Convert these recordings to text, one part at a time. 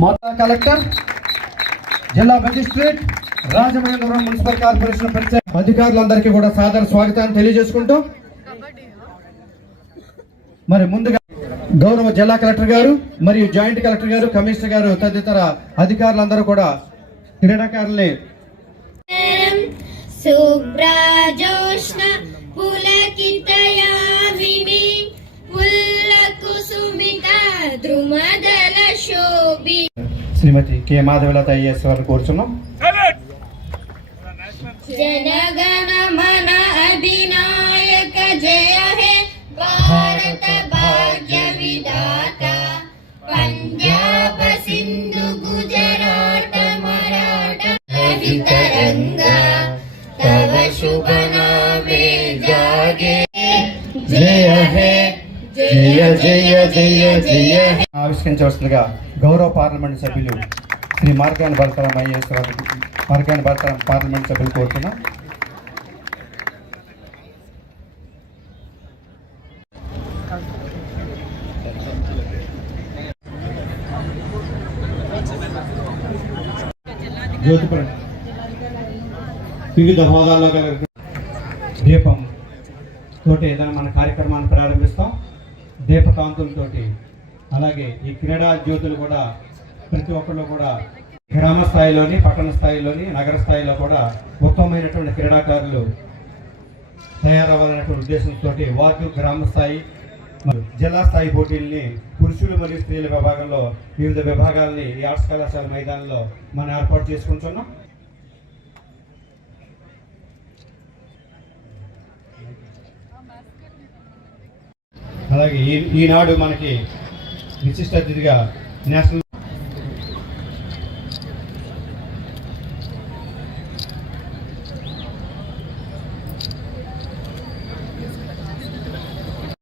మొత్తం కలెక్టర్ జిల్లా magistrate Rajamahendravaram municipal corporation ప్రత్యేక అధికారులందరికీ కూడా సాదర స్వాగతాన్ని తెలియజేసుకుంటూ మరి ముందుగా గౌరవ జిల్లా కలెక్టర్ గారు మరియు జాయింట్ కలెక్టర్ గారు కమిషనర్ గారు తదితర అధికారులందరూ కూడా క్రీడాకారుల్ని శుభ్రజోష్ణ పులకితయామిని పుల్లకుసుమిత శోభి శ్రీమతి కె మాధవలత ఐఎస్ వారిని కోరుచున్నాం జనగణ మన అధినాయక జయ హే భారత భాగ్య విధాత పంజాబ సింధు గుజరాట మరాఠ హరితరంగ తవ శుభ నామే జాగే జయ హే జయ జయ జయ జయ హే ఆవిష్కరించవలసిందిగా గౌరవ పార్లమెంట్ సభ్యులు శ్రీ మార్గాన్ భరతరాం ఐఎస్ మార్గాన్ భరతరాం పార్లమెంట్ సభ్యులు కోరుతున్నాం. జ్యోతిపురం. వివిధ హోదాల్లో దీపం తోటి ఏదైనా మన కార్యక్రమాన్ని ప్రారంభిస్తాం. దీపకాంతులతో అలాగే ఈ క్రీడా జ్యోతులు కూడా ప్రతి ఒక్కళ్ళు కూడా గ్రామ స్థాయిలోని పట్టణ స్థాయిలోని నగర స్థాయిలో కూడా ఉత్తమమైనటువంటి క్రీడాకారులు తయారవ్వాలనేటువంటి ఉద్దేశంతో వార్డు గ్రామ స్థాయి జిల్లా స్థాయి పోటీల్ని పురుషులు మరియు స్త్రీల విభాగంలో వివిధ విభాగాల్ని ఈ ఆర్ట్స్ కళాశాల మైదానంలో మనం ఏర్పాటు చేసుకుంటున్నాం. అలాగే ఈ ఈనాడు మనకి విశిష్ట అతిథిగా national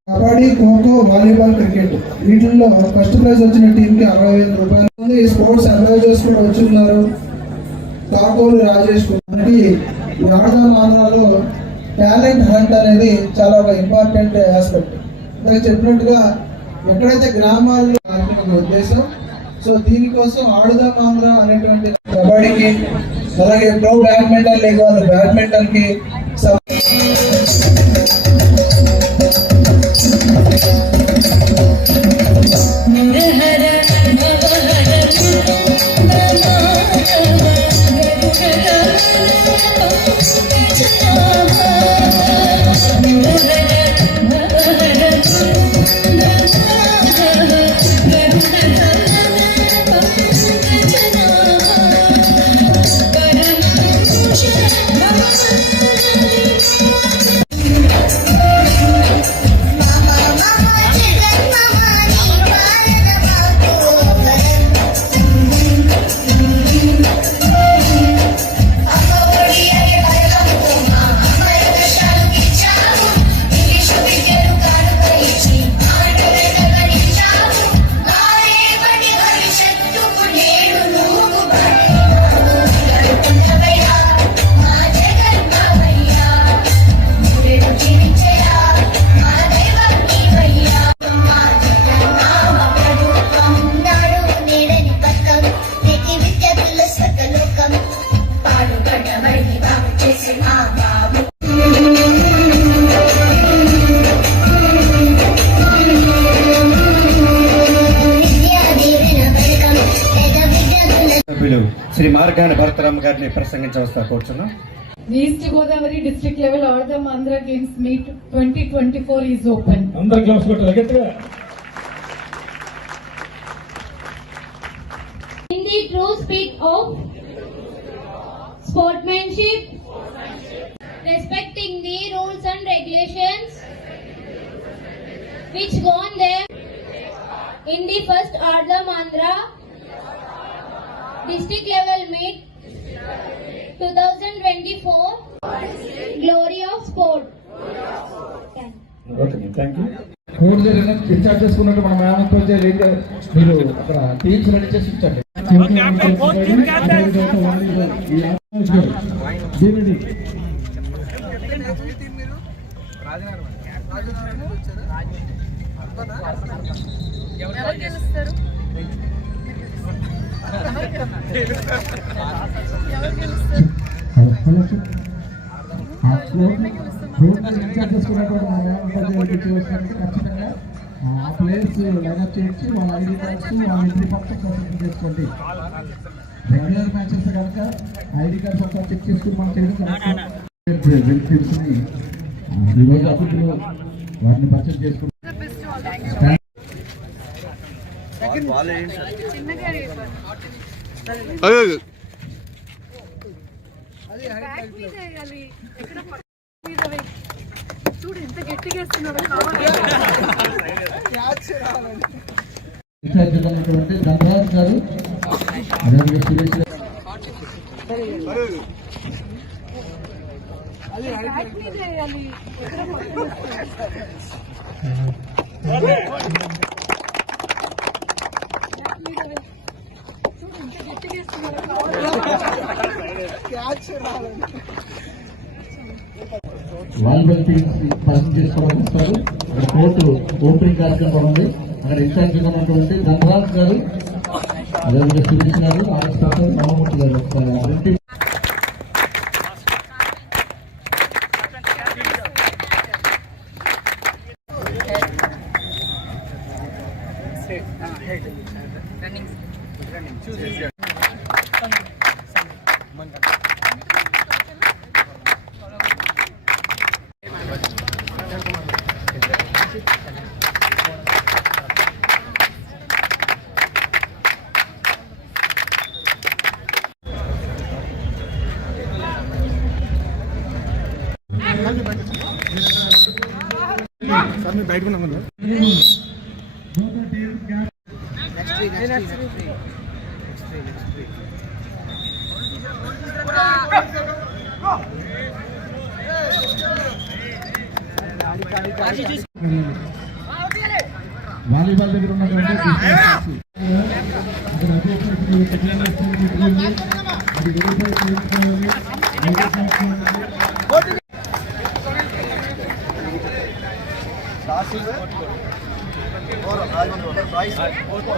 kabaddi kho kho volleyball cricket వీటిల్లో ఫస్ట్ ప్రైజ్ వచ్చిన టీంకి అరవై వేల రూపాయలు. ఈ స్పోర్ట్స్ అడ్వైజర్స్ కూడా వచ్చి ఉన్నారు. కాకోలు రాజేష్ మనకి రాజధాని ఆంధ్రాలో టాలెంట్ హంట్ అనేది చాలా ఒక ఇంపార్టెంట్ ఆస్పెక్ట్. ఇందాక చెప్పినట్టుగా ఎక్కడైతే గ్రామాల్లో ఒక ఉద్దేశం సో దీనికోసం ఆడుదాం ఆంధ్ర అనేటువంటి కబడ్డీకి అలాగే ప్రో బ్యాడ్మింటన్ లీగ్ వాళ్ళు బ్యాడ్మింటన్ శ్రీ మార్గాని భరతరామ్ గారిని ప్రసంగించవలసిన కోరుచున్నాం East Godavari district level Ardham Andhra Games meet 2024 is open. అందరు క్లాస్ కొట్టాలి గట్టిగా In the true spirit of sportsmanship, respecting the rules and regulations which gone there in the first Ardham Andhra district level meet 2024 glory of sport. జరిగిన discharge చేసుకున్నట్టు మన మేమంతా మీరు అక్కడ teams ready చేసి ఇచ్చండి దీనిని ఇన్ఛార్జ్ చేసుకున్నటువంటి ఖచ్చితంగా ఆ ప్లేస్ లైనప్ చేయించి వాళ్ళ ఐడి కార్డ్స్ వాళ్ళ పక్కన కన్సిడర్ చేసుకోండి రెగ్యులర్ మ్యాచెస్ కనుక ఐడి కార్డ్స్ ఒకసారి చెక్ చేసుకుని మనం చేయడం బెనిఫిట్స్ని ఈరోజు అతిథులు వాటిని పర్చేజ్ చేసుకుంటాం చూడు ఎంత గట్టిగా వేస్తున్నాడు గారు సురేష్ గారు బ్యాక్ మీద వేయాలి ఎక్కడ పక్కన బ్యాక్ మీద వేయి. చూడు ఎంత గట్టిగా వేస్తున్నాడు వాలీబాల్ టీమ్స్ పరిచయం వస్తారు అక్కడ కోర్టు ఓపెనింగ్ కార్యక్రమం ఉంది. అక్కడ ఇన్ఛార్జ్ ఉన్నటువంటి ధనరాజ్ గారు అదేవిధంగా సురేష్ గారు ఆర్ఎస్ గారు రామమూర్తి గారు రెండు వాలీబాల్ దగ్గర ఉన్నటువంటి business. అక్కడ అధ్యక్షుడు టెక్నికల్ అసిస్టెంట్ ఉంది. అది వెరిఫై చేసుకోవాలి. వెరిఫై చేసుకోవాలి.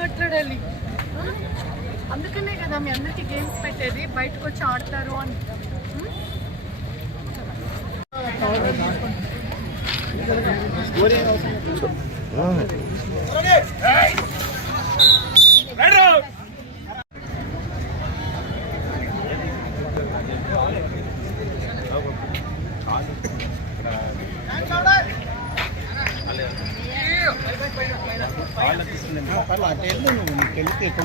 మాట్లాడాలి? అందుకనే కదా మీ అందరికి గేమ్స్ పెట్టేది బయటకు వచ్చి ఆడతారు అని. పర్లేదు అటు వెళ్ళి నువ్వు తెలిసి ఇక్కడ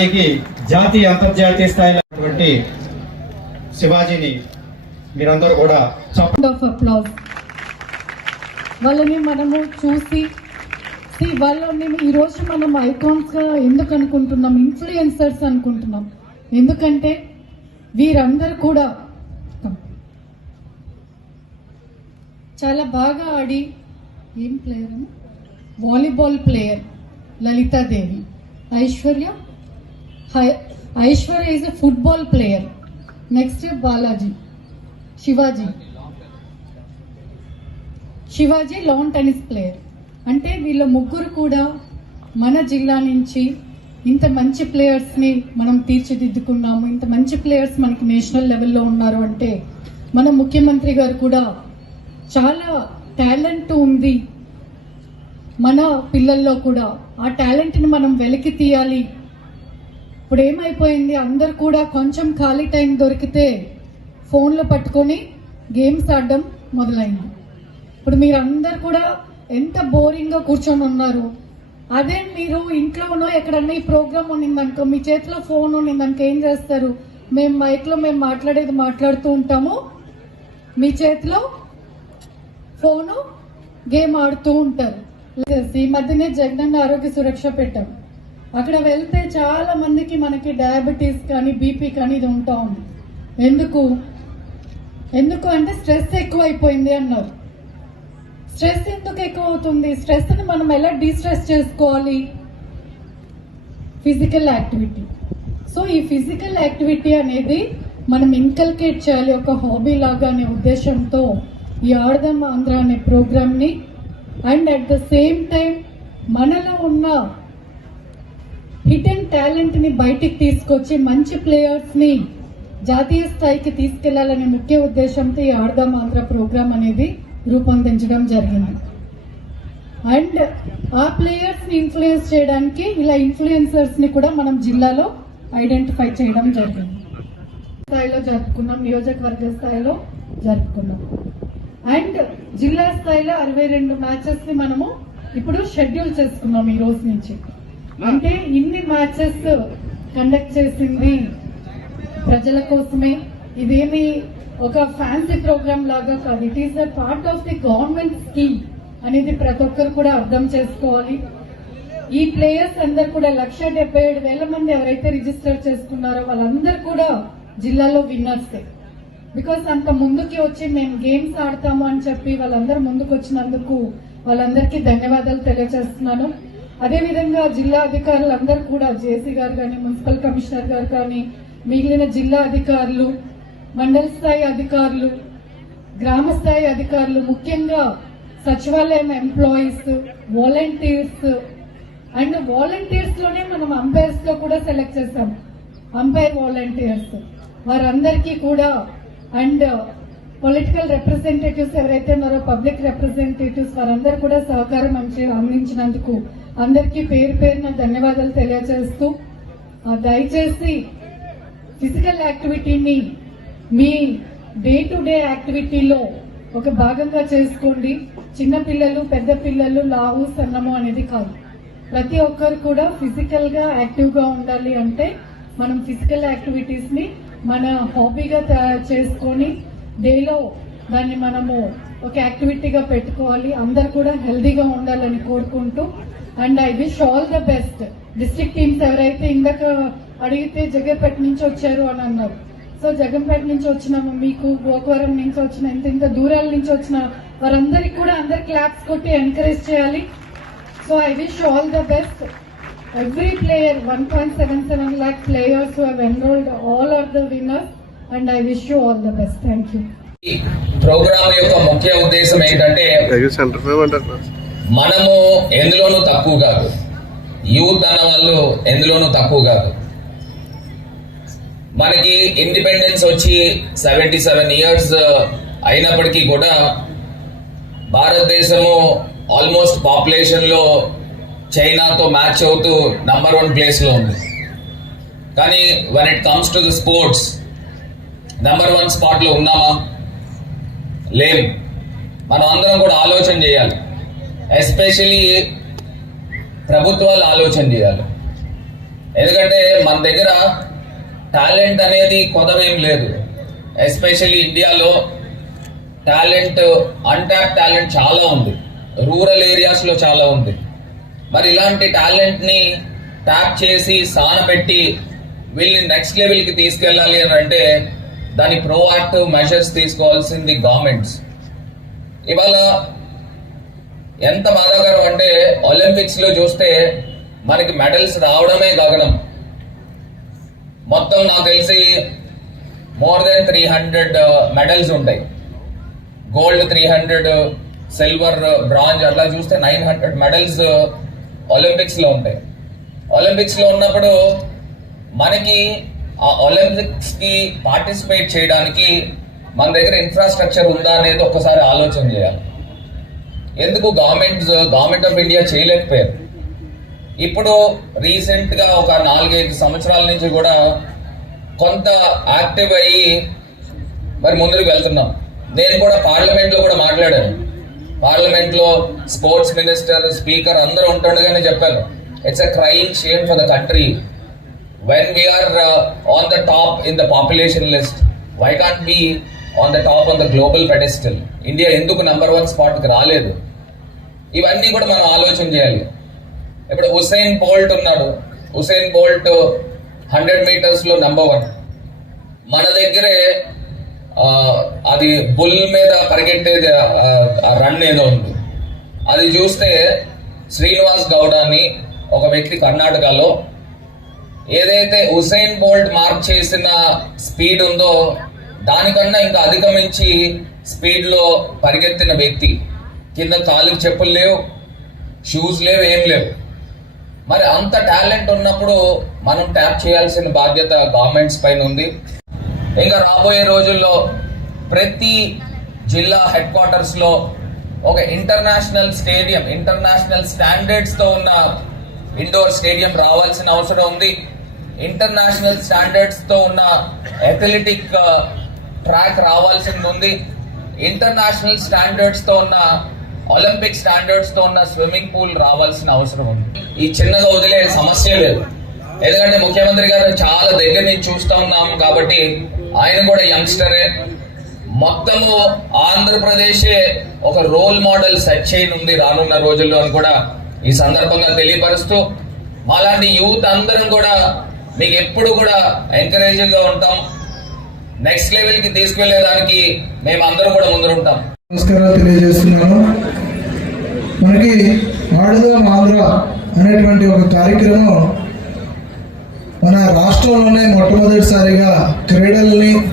స్థాయికి జాతీయ అంతర్జాతీయ స్థాయిలో శివాజీని మీరందరూ కూడా వాళ్ళని మనము చూసి వాళ్ళని వాళ్ళ మేము ఈ రోజు మనం ఐకాన్స్గా ఎందుకు అనుకుంటున్నాం? ఇన్ఫ్లుయెన్సర్స్ అనుకుంటున్నాం. ఎందుకంటే వీరందరూ కూడా చాలా బాగా ఆడి ఏం player volleyball player Lalithadevi Aishwarya Aishwarya is a football player next Balaji Shivaji Shivaji lawn tennis player అంటే వీళ్ళ ముగ్గురు కూడా మన జిల్లా నుంచి ఇంత మంచి ప్లేయర్స్ని మనం తీర్చిదిద్దుకున్నాము. ఇంత మంచి ప్లేయర్స్ మనకి నేషనల్ లెవెల్లో ఉన్నారు అంటే మన ముఖ్యమంత్రి గారు కూడా చాలా టాలెంట్ ఉంది మన పిల్లల్లో కూడా. ఆ టాలెంట్ని మనం వెలికి తీయాలి ఇప్పుడు ఏమైపోయింది అందరు కూడా కొంచెం ఖాళీ టైం దొరికితే ఫోన్లో పట్టుకొని గేమ్స్ ఆడడం మొదలైంది. ఇప్పుడు మీరు అందరు కూడా ఎంత బోరింగ్గా కూర్చొని ఉన్నారు. అదే మీరు ఇంట్లోనో ఎక్కడన్నా ఈ ప్రోగ్రామ్ ఉన్నిందనుకో మీ చేతిలో ఫోన్ ఉన్నిందనుకో ఏం చేస్తారు? మేము మైక్లో మేము మాట్లాడేది మాట్లాడుతూ ఉంటాము. మీ చేతిలో ఫోను గేమ్ ఆడుతూ ఉంటారు. ఈ మధ్యనే జగనన్న ఆరోగ్య సురక్ష పెట్టాం. అక్కడ వెళ్తే చాలా మందికి మనకి డయాబెటీస్ కానీ బీపీ కానీ ఇది ఉంటా ఉంది. ఎందుకు? ఎందుకు అంటే స్ట్రెస్ ఎక్కువ అయిపోయింది అన్నారు. స్ట్రెస్ ఎందుకు ఎక్కువ అవుతుంది స్ట్రెస్ని మనం ఎలా డిస్ట్రెస్ చేసుకోవాలి? ఫిజికల్ యాక్టివిటీ సో ఈ ఫిజికల్ యాక్టివిటీ అనేది మనం ఇన్కల్కేట్ చేయాలి ఒక హాబీ లాగా అనే ఉద్దేశంతో ఈ ఆడదమ్మ ఆంధ్ర అనే ప్రోగ్రామ్ని and at the same time మనలో ఉన్న హిడెన్ టాలెంట్ని బయటికి తీసుకొచ్చి మంచి ప్లేయర్స్ని జాతీయ స్థాయికి తీసుకెళ్ళాలనే ముఖ్య ఉద్దేశంతో ఈ ఆడదాం ఆంధ్ర ప్రోగ్రామ్ అనేది రూపొందించడం జరిగింది. అండ్ ఆ ప్లేయర్స్ని ఇన్ఫ్లుయెన్స్ చేయడానికి ఇలా ఇన్ఫ్లుయెన్సర్స్ని కూడా మనం జిల్లాలో ఐడెంటిఫై చేయడం జరిగింది. స్థాయిలో జరుపుకున్నాం నియోజకవర్గ స్థాయిలో జరుపుకున్నాం. అండ్ జిల్లా స్థాయిలో అరవై రెండు మ్యాచెస్ని మనము ఇప్పుడు షెడ్యూల్ చేసుకున్నాం ఈ రోజు నుంచి. Hmm. అంటే ఇన్ని మ్యాచెస్ కండక్ట్ చేసింది ప్రజల కోసమే. ఇదేమి ఒక ఫ్యాన్సీ ప్రోగ్రామ్ లాగా కాదు. It is a part of the government scheme అనేది ప్రతి ఒక్కరు కూడా అర్థం చేసుకోవాలి. ఈ ప్లేయర్స్ అందరు కూడా లక్ష డెబ్బై ఏడు వేల మంది ఎవరైతే రిజిస్టర్ చేసుకున్నారో వాళ్ళందరూ కూడా జిల్లాలో విన్నర్సే బికాస్ అంత ముందుకి వచ్చి మేము గేమ్స్ ఆడతాము అని చెప్పి వాళ్ళందరూ ముందుకు వచ్చినందుకు వాళ్ళందరికీ ధన్యవాదాలు తెలియజేస్తున్నాను. అదేవిధంగా జిల్లా అధికారులు అందరూ కూడా జేసీ గారు కానీ మున్సిపల్ కమిషనర్ గారు కానీ మిగిలిన జిల్లా అధికారులు మండల స్థాయి అధికారులు గ్రామ స్థాయి అధికారులు ముఖ్యంగా సచివాలయం ఎంప్లాయీస్ వాలంటీర్స్ అండ్ వాలంటీర్స్లోనే మనం అంపైర్స్లో కూడా సెలెక్ట్ చేస్తాం. అంపైర్ వాలంటీర్స్ వారందరికీ కూడా అండ్ పొలిటికల్ రిప్రజెంటేటివ్స్ ఎవరైతే ఉన్నారో పబ్లిక్ రిప్రజెంటేటివ్స్ వారందరూ కూడా సహకారం అందించినందుకు అందరికీ పేరు పేరున ధన్యవాదాలు తెలియజేస్తూ దయచేసి ఫిజికల్ యాక్టివిటీని మీ డే టు డే యాక్టివిటీలో ఒక భాగంగా చేసుకోండి. చిన్న పిల్లలు పెద్ద పిల్లలు లావు సన్నము అనేది కాదు. ప్రతి ఒక్కరు కూడా ఫిజికల్గా యాక్టివ్గా ఉండాలి అంటే మనం ఫిజికల్ యాక్టివిటీస్ని మన హాబీగా తయారు చేసుకొని డేలో దాన్ని మనము ఒక యాక్టివిటీగా పెట్టుకోవాలి. అందరు కూడా హెల్దీగా ఉండాలని కోరుకుంటూ and I wish all the best district teams ఎవరైతే ఇందాక అడిగితే జగపేట నుంచి వచ్చారు అని అన్నారు. సో జగంపేట నుంచి వచ్చిన మీకు గోకవరం నుంచి వచ్చిన ఇంత ఇంత దూరాల నుంచి వచ్చిన వారందరికి కూడా అందరు క్లాప్స్ కొట్టి ఎంకరేజ్ చేయాలి. So I wish all the best every player one point seven seven lakh players enrolled all are the winners and I wish you all the best thank you program యొక్క ముఖ్య ఉద్దేశం ఏంటంటే మనము ఎందులోనూ తక్కువ కాదు. యూత్ అన్న వాళ్ళు ఎందులోనూ తక్కువ కాదు. మనకి ఇండిపెండెన్స్ వచ్చి సెవెంటీ సెవెన్ ఇయర్స్ uh, అయినప్పటికీ కూడా భారతదేశము ఆల్మోస్ట్ పాపులేషన్లో చైనాతో మ్యాచ్ అవుతూ నంబర్ వన్ ప్లేస్లో ఉంది. కానీ when it comes to the sports number one స్పాట్లో ఉన్నామా? లేం. మనం అందరం కూడా ఆలోచన చేయాలి. ఎస్పెషలీ ప్రభుత్వాలు ఆలోచన చేయాలి. ఎందుకంటే మన దగ్గర టాలెంట్ అనేది కొదవేం లేదు. ఎస్పెషల్లీ ఇండియాలో టాలెంట్ అన్టాప్ టాలెంట్ చాలా ఉంది. రూరల్ ఏరియాస్లో చాలా ఉంది. మరి ఇలాంటి టాలెంట్ని ట్యాప్ చేసి సానబెట్టి వీళ్ళని నెక్స్ట్ లెవెల్కి తీసుకెళ్ళాలి అని అంటే దాని ప్రోయాక్టివ్ మెషర్స్ తీసుకోవాల్సింది గవర్నమెంట్స్ ఇవాళ ఎంత బాధాకరం అంటే ఒలింపిక్స్లో చూస్తే మనకి మెడల్స్ రావడమే గగనం. మొత్తం నాకు తెలిసి more than three hundred medals ఉంటాయి. Gold three hundred silver bronze అట్లా చూస్తే నైన్ హండ్రెడ్ మెడల్స్ ఒలింపిక్స్లో ఉంటాయి. ఒలింపిక్స్లో ఉన్నప్పుడు మనకి ఆ ఒలింపిక్స్కి పార్టిసిపేట్ చేయడానికి మన దగ్గర ఇన్ఫ్రాస్ట్రక్చర్ ఉందా అనేది ఒకసారి ఆలోచన చేయాలి. ఎందుకు గవర్నమెంట్ గవర్నమెంట్ ఆఫ్ ఇండియా చేయలేకపోయారు? ఇప్పుడు రీసెంట్గా ఒక నాలుగైదు సంవత్సరాల నుంచి కూడా కొంత యాక్టివ్ అయ్యి మరి ముందుకు వెళ్తున్నాం. నేను కూడా పార్లమెంట్లో కూడా మాట్లాడాను. పార్లమెంట్లో స్పోర్ట్స్ మినిస్టర్ స్పీకర్ అందరూ ఉంటుండగానే చెప్పాను. It's a crime shame for the country when we are on the top in the population list why can't be on the top on the global pedestal India ఎందుకు number one స్పాట్కి రాలేదు? ఇవన్నీ కూడా మనం ఆలోచన చేయాలి. ఇప్పుడు హుసేన్ బోల్ట్ ఉన్నాడు. హుసేన్ బోల్ట్ హండ్రెడ్ మీటర్స్లో నంబర్ వన్ మన దగ్గరే అది బుల్ మీద పరిగెట్టేది రన్ ఏదో ఉంది. అది చూస్తే శ్రీనివాస్ గౌడ అని ఒక వ్యక్తి కర్ణాటకలో ఏదైతే హుసేన్ బోల్ట్ మార్క్ చేసిన స్పీడ్ ఉందో దానికన్నా ఇంకా అధిగమించి స్పీడ్లో పరిగెత్తిన వ్యక్తి. కింద కాలుకి చెప్పులు లేవు షూస్ లేవు ఏం లేవు. మరి అంత టాలెంట్ ఉన్నప్పుడు మనం ట్యాప్ చేయాల్సిన బాధ్యత గవర్నమెంట్స్ పైన ఉంది. ఇంకా రాబోయే రోజుల్లో ప్రతి జిల్లా హెడ్ క్వార్టర్స్లో ఒక ఇంటర్నేషనల్ స్టేడియం ఇంటర్నేషనల్ స్టాండర్డ్స్తో ఉన్న ఇండోర్ స్టేడియం రావాల్సిన అవసరం ఉంది. ఇంటర్నేషనల్ స్టాండర్డ్స్తో ఉన్న అథ్లెటిక్ ట్రాక్ రావాల్సింది ఉంది ఇంటర్నేషనల్ స్టాండర్డ్స్తో ఉన్న ఒలింపిక్ స్టాండర్డ్స్తో ఉన్న స్విమ్మింగ్ పూల్ రావాల్సిన అవసరం ఉంది. ఈ చిన్నగా వదిలే సమస్య లేదు. ఎందుకంటే ముఖ్యమంత్రి గారు చాలా దగ్గర నుంచి చూస్తూ ఉన్నాం కాబట్టి ఆయన కూడా యంగ్స్టరే. మొత్తము ఆంధ్రప్రదేశే ఒక రోల్ మోడల్ సెట్ చేయనుంది రానున్న రోజుల్లో అని కూడా ఈ సందర్భంగా తెలియపరుస్తూ మాలాంటి యూత్ అందరం కూడా మీకు ఎప్పుడు కూడా ఎంకరేజింగ్గా ఉంటాం. నెక్స్ట్ లెవెల్కి తీసుకెళ్ళేదానికి మేము అందరం కూడా ముందు ఉంటాం. నమస్కారాలు తెలియజేస్తున్నాను. మనకి ఆడుదాం ఆంధ్ర అనేటువంటి ఒక కార్యక్రమం మన రాష్ట్రంలోనే మొట్టమొదటిసారిగా క్రీడల్ని